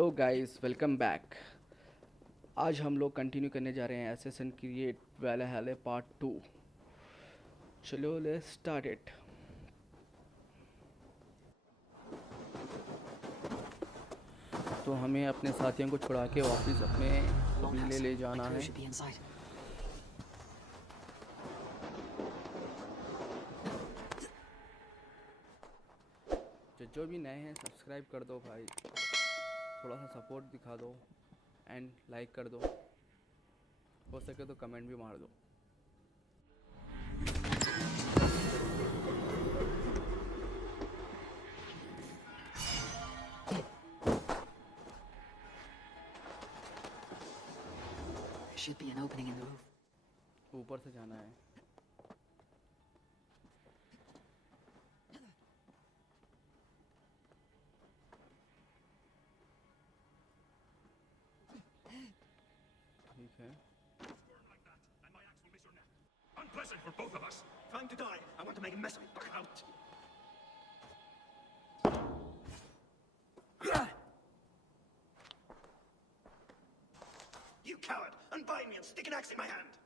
Hello guys, welcome back. आज हम लोग कंटिन्यू करने जा रहे हैं एसेसिन क्रीड वैल्हैला पार्ट 2। चलो लेट्स स्टार्ट इट। तो हमें अपने साथियों को छुड़ा के वापस अपने कबीले ले जाना है। जो भी नए हैं सब्सक्राइब कर दो भाई, थोड़ा सा सपोर्ट दिखा दो एंड लाइक कर दो, हो सके तो कमेंट भी मार दो। Should be an opening in the roof. ऊपर से जाना है। ठीक है। Unpleasant for both of us. Time to die. I want to make a mess of it. Back out. You coward! Unbind me and stick an axe in my hand.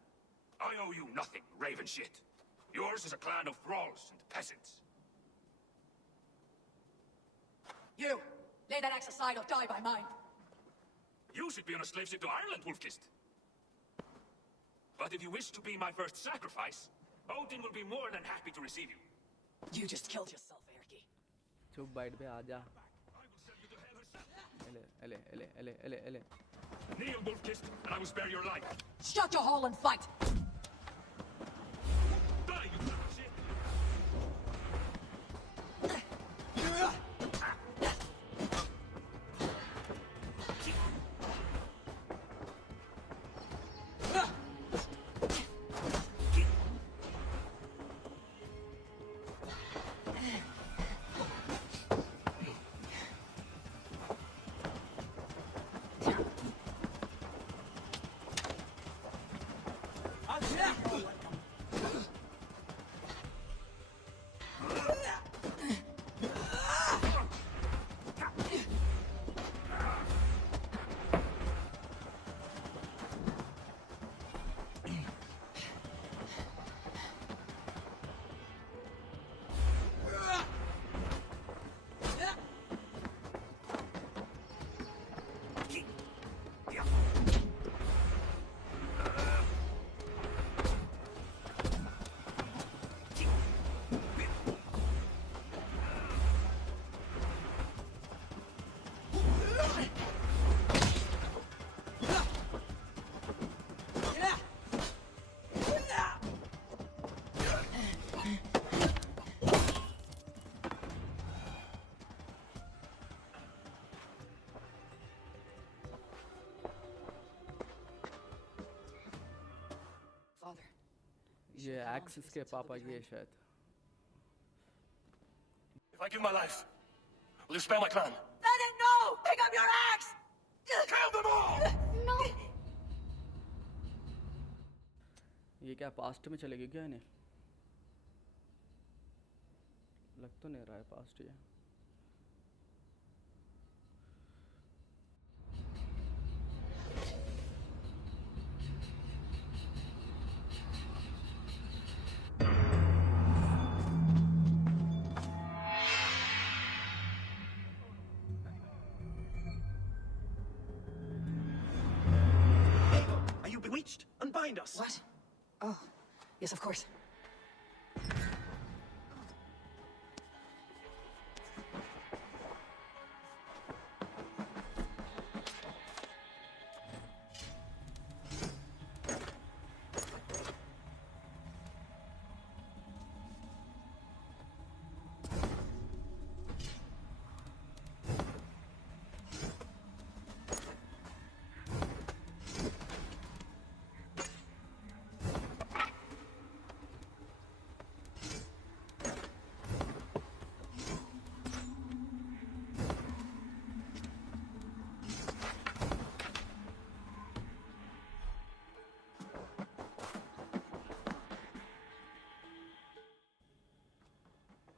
I owe you nothing, raven shit. Yours is a clan of thralls and peasants. You! Lay that axe aside or die by mine. You should be on a slave ship to Ireland, Wolfkist. But if you wish to be my first sacrifice, Odin will be more than happy to receive you. You just killed yourself, Erky. चुप बैठ पे आजा। I will send you to hell herself. एले। Kneel, Wolfkist, and I will spare your life. Shut your hole and fight! Die, you son of shit! Father. ये axis के पापा की है शायद। If I give my life, will you spare my clan? Bennett, no! Pick up your axe! Kill them all! No! ये क्या past में चलेगी क्या इन्हें? लग तो नहीं रहा है पास्ट ये। Are you bewitched? Unbind us. What? Oh, yes, of course.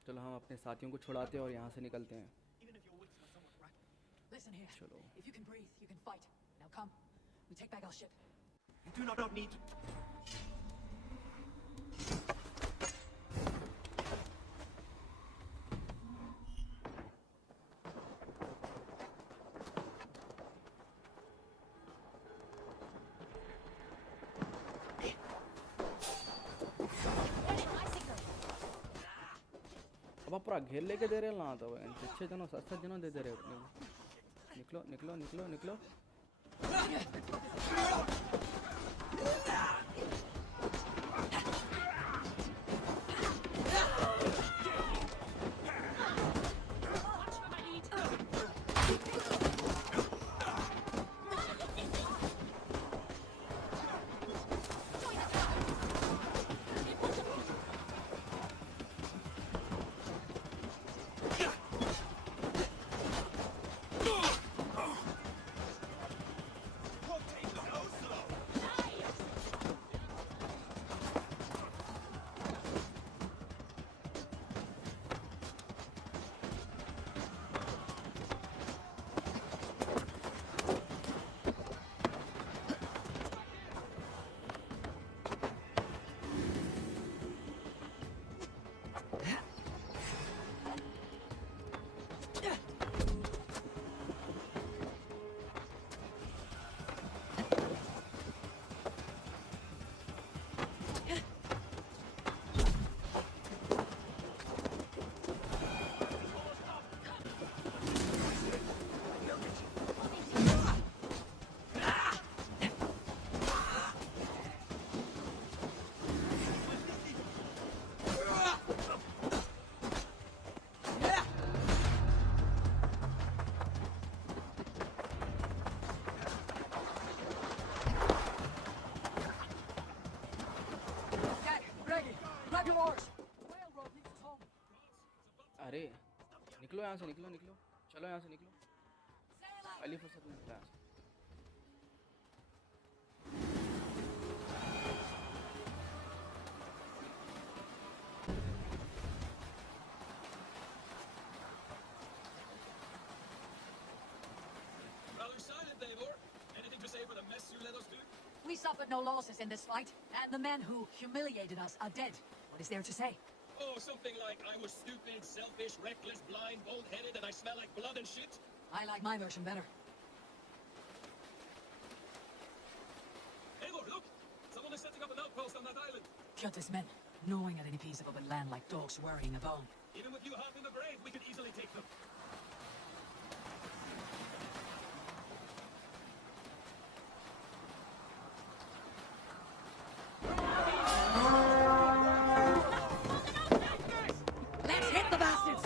चलो हम अपने साथियों को छुड़ाते हैं और यहाँ से निकलते हैं। Listen here. चलो If you can breathe, you can fight. Now come. We take back our ship. You do not need to. अब आप पूरा घेर लेके दे रहे हो ना तो 6 जनों 7 जनों दे रहे हो निकलो निकलो निकलो निकलो Grab your oars. The railroad leads us home. अरे निकलो यहाँ से निकलो निकलो चलो यहाँ से निकलो Sail out. पहली फुर्सत में निकला यहाँ से Rather silent, Eivor. Anything to say for the mess you let us do? We suffered no losses in this fight, and the men who humiliated us are dead. What is there to say? Oh, something like I was stupid, selfish, reckless, blind, bald-headed, and I smell like blood and shit. I like my version better. Eivor, look! Someone is setting up an outpost on that island. Kyoto's men, knowing at any piece of open land like dogs worrying a bone. Even with you half in the grave, we could easily take them. Let's hit the bastards!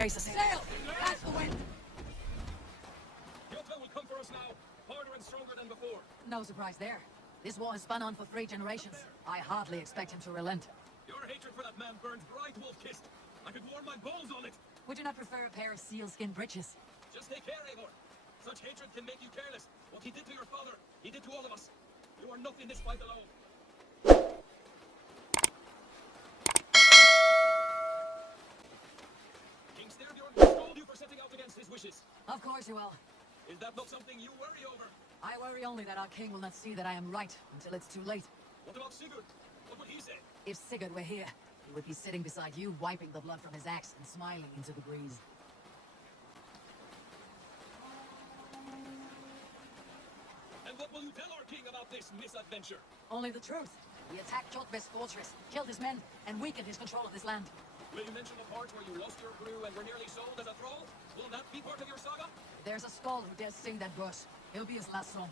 Race the sail! Catch the wind! Kyoto will come for us now, harder and stronger than before. No surprise there. This war has spun on for 3 generations. I hardly expect him to relent. Your hatred for that man burns bright, wolf-kissed. I could warm my balls on it. Would you not prefer a pair of sealskin breeches? Just take care, Eivor. Such hatred can make you careless. What he did to your father, he did to all of us. You are not in this fight alone. King Styrbjorn will scold you for setting out against his wishes. Of course you will. Is that not something you worry over? I worry only that our king will not see that I am right until it's too late. What about Sigurd? What would he say? If Sigurd were here, he would be sitting beside you, wiping the blood from his axe and smiling into the breeze. you tell our king about this misadventure? Only the truth. We attacked Jotve's fortress, killed his men, and weakened his control of this land. Will you mention the part where you lost your crew and were nearly sold as a thrall? Will that be part of your saga? There's a skull who dares sing that verse. It'll be his last song.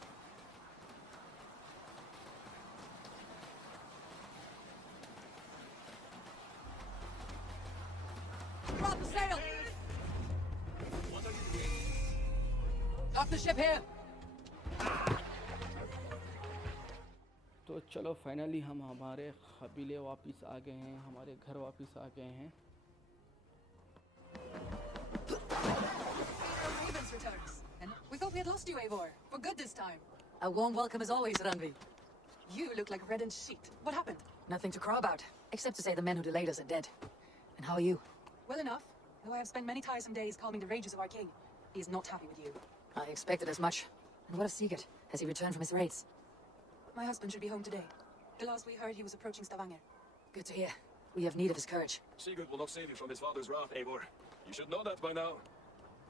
Drop the sail! What are you doing? Dock the ship here! तो चलो finally हम हमारे कबीले वापस आ गए हैं, हमारे घर वापस आ गए हैं। Ravens returns. And we thought we had lost you, Eivor. For good this time. A warm welcome as always, Ranvi. You look like a reddened sheet. What happened? Nothing to crow about, except to say the men who delayed us are dead. And how are you? Well enough, though I have spent many tiresome days calming the rages of our king. He is not happy with you. I expected as much. And what of Sigurd? Has he returned from his raids? My husband should be home today. The last we heard, he was approaching Stavanger. Good to hear. We have need of his courage. Sigurd will not save you from his father's wrath, Eivor. You should know that by now.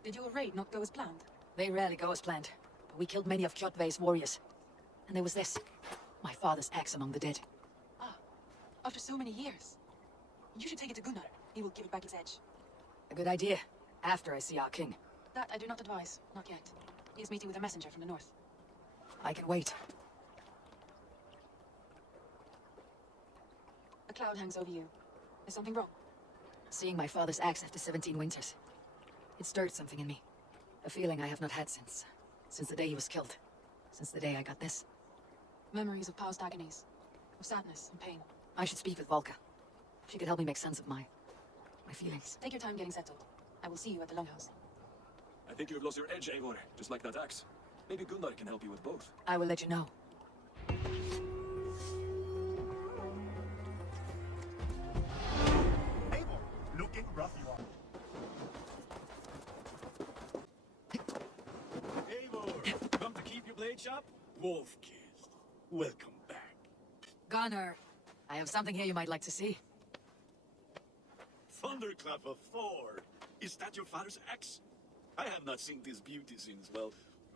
Did your raid not go as planned? They rarely go as planned. But we killed many of Kjotve's warriors. And there was this. My father's axe among the dead. Ah, after so many years. You should take it to Gunnar. He will give it back its edge. A good idea. After I see our king. That I do not advise. Not yet. He is meeting with a messenger from the north. I can wait. A cloud hangs over you. Is something wrong? Seeing my father's axe after 17 winters. It stirred something in me. A feeling I have not had since the day he was killed. Since the day I got this. Memories of past agonies. Of sadness and pain. I should speak with Volka. She could help me make sense of my feelings. Take your time getting settled. I will see you at the Longhouse. I think you have lost your edge, Eivor, just like that axe. Maybe Gunnar can help you with both. I will let you know. Eivor, looking rough you are. Eivor, come to keep your blade sharp? Wolf-kissed, welcome back. Gunnar, I have something here you might like to see. Thunderclap of Thor. Is that your father's axe? I have not seen this beauty since, well,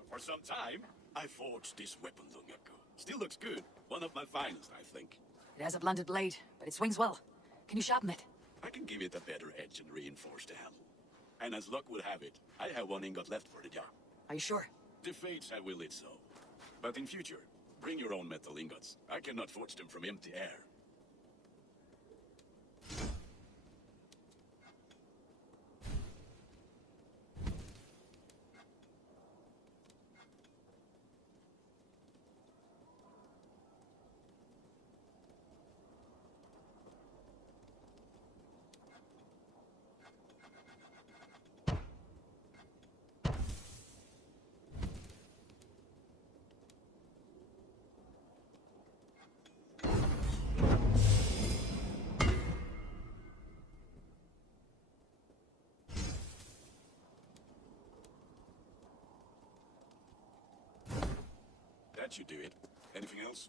for some time. I forged this weapon long ago. Still looks good. One of my finest, I think. It has a blunted blade, but it swings well. Can you sharpen it? I can give it a better edge and reinforce the handle. And as luck would have it, I have one ingot left for the job. Are you sure? The fates have willed it so. But in future, bring your own metal ingots. I cannot forge them from empty air. That should do it. Anything else?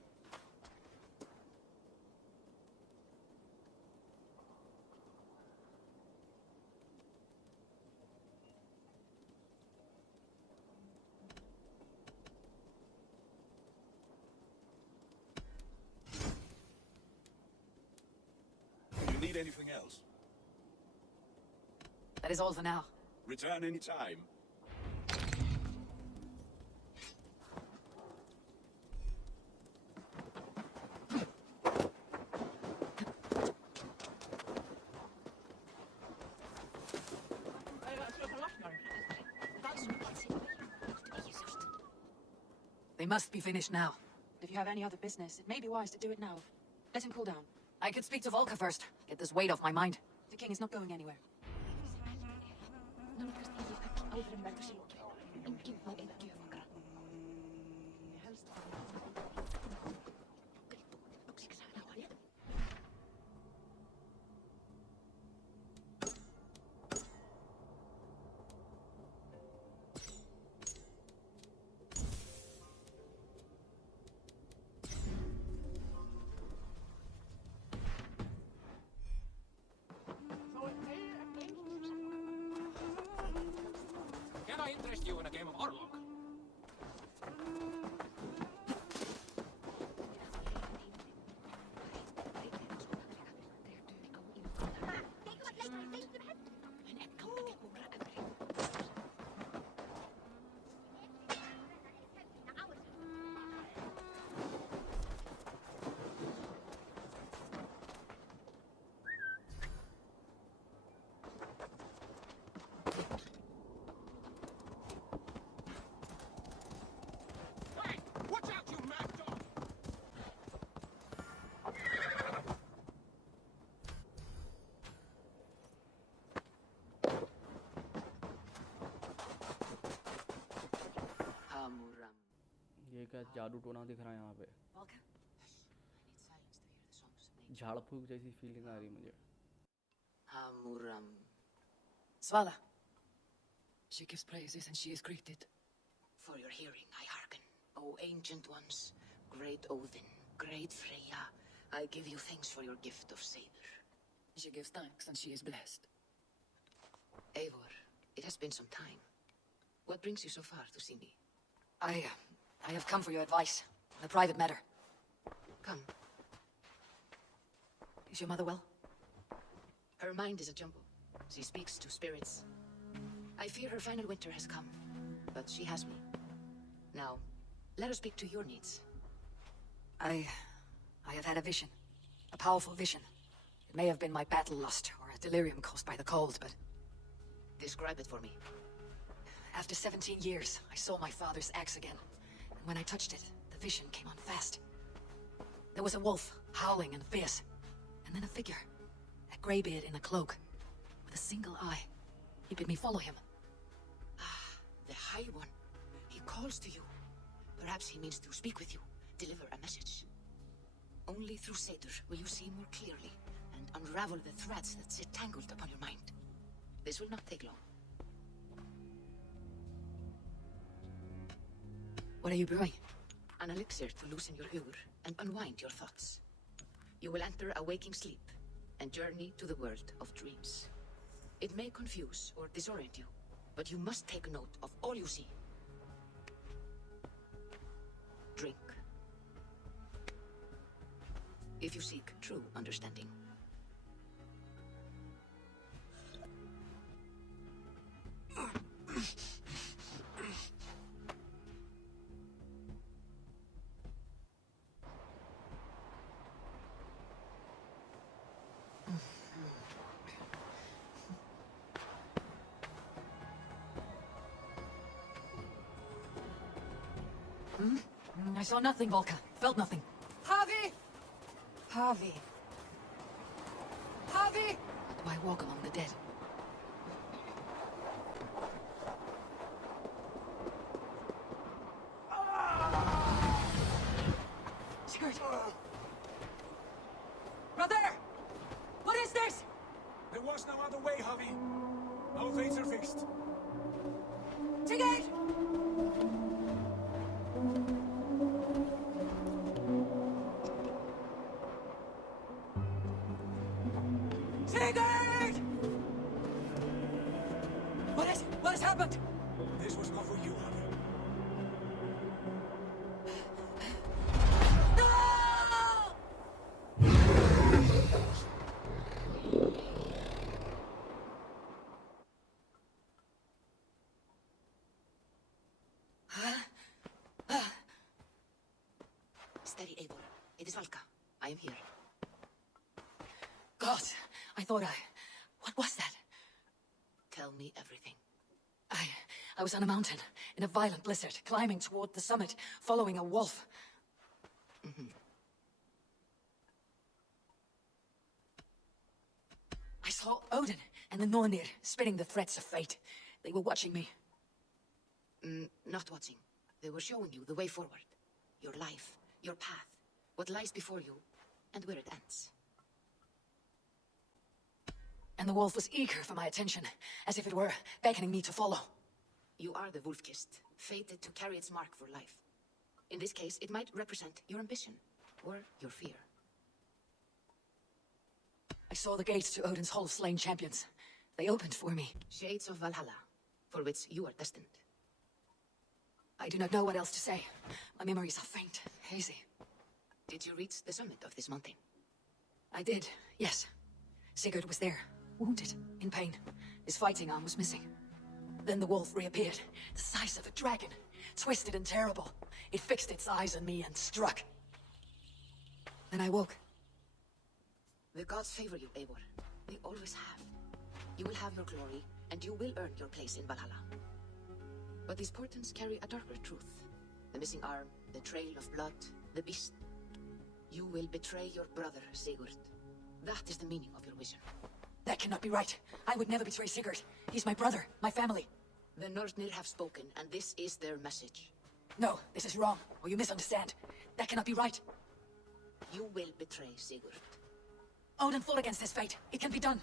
Do you need anything else? That is all for now. Return anytime. They must be finished now. If you have any other business, it may be wise to do it now. Let him cool down. I could speak to Volka first. Get this weight off my mind. The king is not going anywhere. Can I interest you in a game of Prologue? जादू टोना दिख रहा है यहाँ पे. Volka? I need silence to hear the songs of nature. झाड़ फूक जैसी फीलिंग आ रही मुझे. Hamuram. Svala. She gives praises and she is greeted. For your hearing, I hearken. O ancient ones, great Odin, great Freya, I give you thanks for your gift of savor. She gives thanks and she is blessed. Eivor, it has been some time. What brings you so far to see me? I have come for your advice on a private matter. Come. Is your mother well? Her mind is a jumble. She speaks to spirits. I fear her final winter has come, but she has me. Now, let us speak to your needs. I have had a vision. A powerful vision. It may have been my battle lust, or a delirium caused by the cold, but... Describe it for me. After 17 years, I saw my father's axe again. And when I touched it, the vision came on fast. There was a wolf, howling and fierce. And then a figure. A greybeard in a cloak. With a single eye. He bid me follow him. Ah, the High One. He calls to you. Perhaps he means to speak with you. Deliver a message. Only through Seder will you see more clearly. And unravel the threads that sit tangled upon your mind. This will not take long. What are you brewing? An elixir to loosen your huger and unwind your thoughts. You will enter a waking sleep and journey to the world of dreams. It may confuse or disorient you, but you must take note of all you see. Drink. If you seek true understanding. I saw nothing, Volka. Felt nothing. Harvey! Harvey. Harvey! Do I walk among the dead? Sigurd! Brother! What is this? There was no other way, Javi. Our fates are fixed. Sigurd! Sigurd! What has happened? This was not for you, Javi. No! Steady, Eivor. It is Valka. I am here. God, I thought What was that? Tell me everything. I was on a mountain, in a violent blizzard, climbing toward the summit, following a wolf. I saw Odin and the Nornir spitting the threats of fate. They were watching me. Not watching. They were showing you the way forward. Your life, your path, what lies before you, and where it ends. And the wolf was eager for my attention, as if it were beckoning me to follow. You are the wolf-kissed, fated to carry its mark for life. In this case, it might represent your ambition, or your fear. I saw the gates to Odin's Hall of Slain Champions. They opened for me. Shades of Valhalla, for which you are destined. I do not know what else to say. My memories are faint, hazy. Did you reach the summit of this mountain? I did, yes. Sigurd was there, wounded, in pain. His fighting arm was missing. Then the wolf reappeared, the size of a dragon, twisted and terrible. It fixed its eyes on me and struck. Then I woke. The gods favor you, Eivor. They always have. You will have your glory, and you will earn your place in Valhalla. But these portents carry a darker truth. The missing arm, the trail of blood, the beast. You will betray your brother, Sigurd. That is the meaning of your vision. That cannot be right. I would never betray Sigurd. He's my brother, my family. The Nornir have spoken, and this is their message. No, this is wrong, or you misunderstand. That cannot be right. You will betray Sigurd. Odin fought against this fate. It can be done.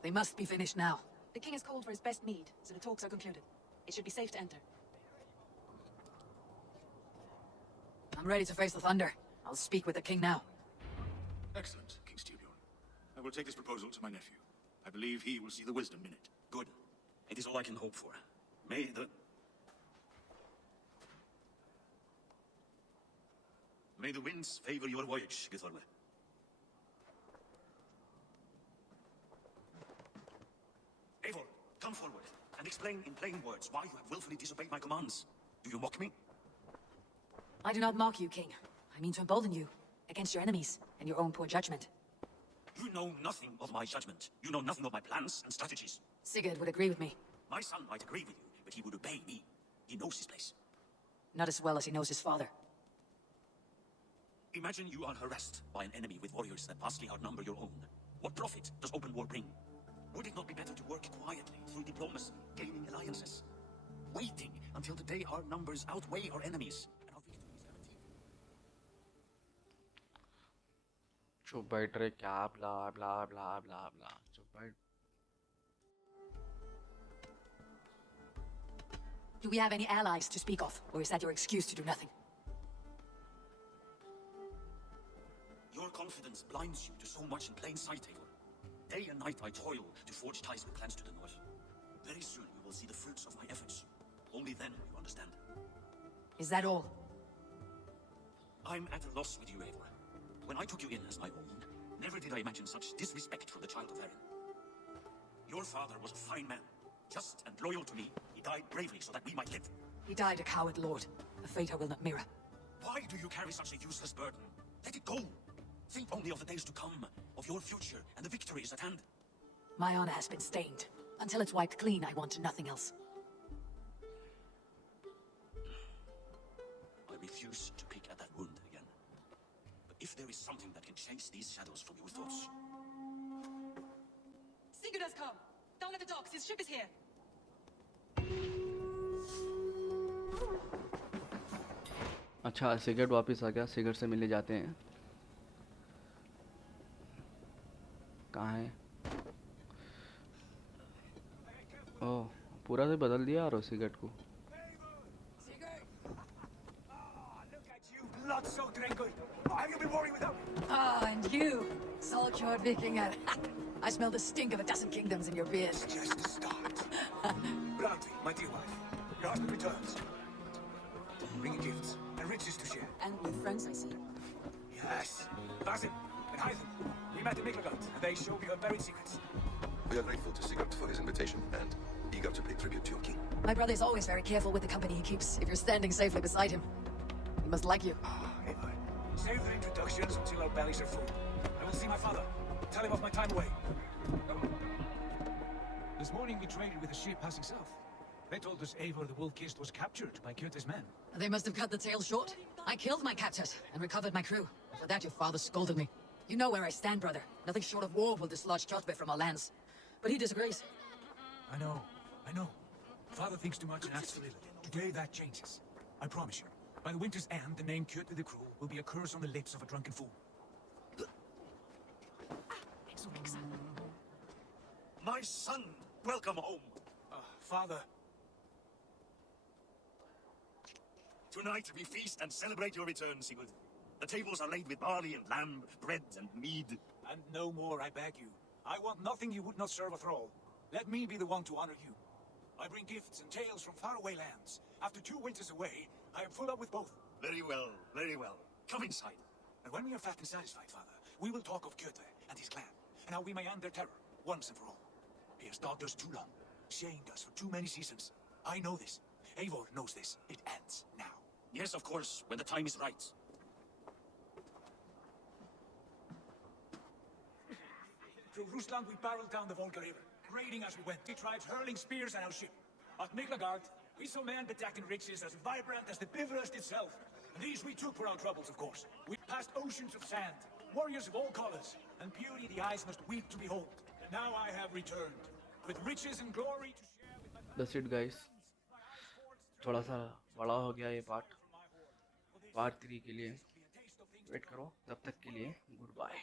They must be finished now. The king has called for his best mead, so the talks are concluded. It should be safe to enter. I'm ready to face the thunder. I'll speak with the king now. Excellent, King Styrbjorn. I will take this proposal to my nephew. I believe he will see the wisdom in it. Good. It is all I can hope for. May the winds favor your voyage, Githorle. Eivor, come forward and explain in plain words why you have willfully disobeyed my commands. Do you mock me? I do not mock you, king. I mean to embolden you against your enemies and your own poor judgment. You know nothing of my judgment. You know nothing of my plans and strategies. Sigurd would agree with me. My son might agree with you, but he would obey me. He knows his place. Not as well as he knows his father. Imagine you are harassed by an enemy with warriors that vastly outnumber your own. What profit does open war bring? Would it not be better to work quietly through diplomacy, gaining alliances? Waiting until the day our numbers outweigh our enemies and our victories guaranteed. चुप बैठ रहे क्या bla bla bla bla bla चुप बैठ Do we have any allies to speak of, or is that your excuse to do nothing? Your confidence blinds you to so much in plain sight, Eivor. Day and night I toil to forge ties with clans to the north. Very soon you will see the fruits of my efforts. Only then will you understand. Is that all? I'm at a loss with you, Eivor. When I took you in as my own, never did I imagine such disrespect from the child of Erin. Your father was a fine man, just and loyal to me. He died bravely so that we might live. He died a coward lord, a fate I will not mirror. Why do you carry such a useless burden? Let it go. Think only of the days to come, of your future, and the victory is at hand. My honor has been stained. Until it's wiped clean, I want nothing else. I refuse to pick at that wound again. But if there is something that can chase these shadows from your thoughts... Sigurd has come! Down at the docks, his ship is here! अच्छा cigarette वापस आ गया cigarette से मिलने जाते हैं कहाँ है ओह पूरा से बदल दिया और सिगरेट को Ah, and you, Solkjord Vikingar. I smell the stink of a dozen kingdoms in your beard. Just the start. Brandvi, my dear wife, your husband returns. Bringing gifts and riches to share. And new friends, I see. Yes. Basim and Hytham. We met in Miklagard, and they showed me her buried secrets. We are grateful to Sigurd for his invitation and eager to pay tribute to your king. My brother is always very careful with the company he keeps. If you're standing safely beside him, he must like you. Eivor, save the introductions until our bellies are full. I will see my father. Tell him of my time away. This morning we traded with a ship passing south. They told us Eivor the Wolf-Kissed was captured by Kjotve's men. They must have cut the tail short. I killed my captors and recovered my crew. For that your father scolded me. You know where I stand, brother. Nothing short of war will dislodge Kjotve from our lands. But he disagrees. I know. Father thinks too much and acts too little. Today that changes. I promise you. By the winter's end, the name Kjotve the Cruel will be a curse on the lips of a drunken fool. My son, welcome home. Father. Tonight we feast and celebrate your return, Sigurd. The tables are laid with barley and lamb, bread and mead. And no more, I beg you. I want nothing you would not serve a thrall. Let me be the one to honor you. I bring gifts and tales from faraway lands. After 2 winters away, I am full up with both. Very well, very well. Come inside. And when we are fat and satisfied, Father, we will talk of Kjotve and his clan, and how we may end their terror, once and for all. He has dogged us too long, shamed us for too many seasons. I know this. Eivor knows this. It ends now. Yes, of course, when the time is right. Through Rusland, we barreled down the Volga River, raiding as we went. The tribes hurling spears at our ship. At Miklagard, we saw men bedecking riches as vibrant as the Bifrost itself. And these we took for our troubles, of course. We passed oceans of sand, warriors of all colors, and beauty the eyes must weep to behold. Now I have returned, with riches and glory to share with my That's it guys. थोड़ा सा बड़ा हो गया ये part 3 के लिए wait करो, तब तक के लिए गुड बाय।